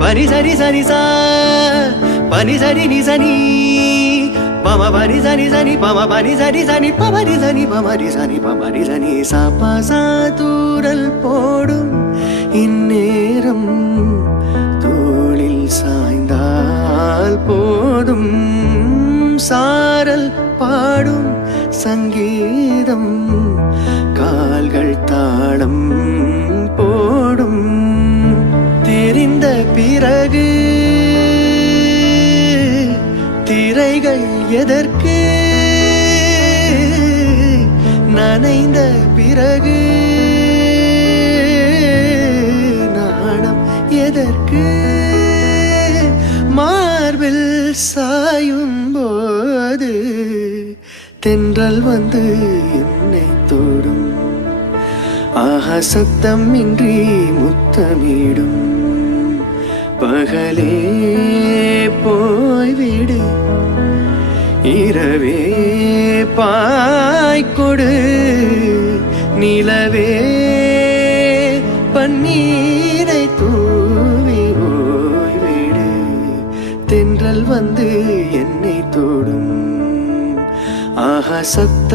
பனி சரி சரி சா பனி சரி நி சனி பம பனி சனி சனி பம பனி சரி சனி பமரி சனி பமரி சனி பமரி சனி சாப்பா சாதூரல் போடும் இந்நேரம் தோளில் சாய்ந்தால் போதும் சாரல் பாடும் சங்கீதம் கால்கள் தாளம் போடும் தெரிந்த பிறகு திரைகள் எதற்கு நனைந்த பிறகு நாணம் எதற்கு மார்பில் சாயும் போது தென்றல் வந்து என்னை தொடும் ஆஹா சத்தம் இன்றி முத்தமிடும் பகலே போய்விடு இரவே பாய்கொடு நிலவே பன்னீரை தூவி ஓய்விடு தென்றல் வந்து என்னை தொடும் ஆஹா சத்தம்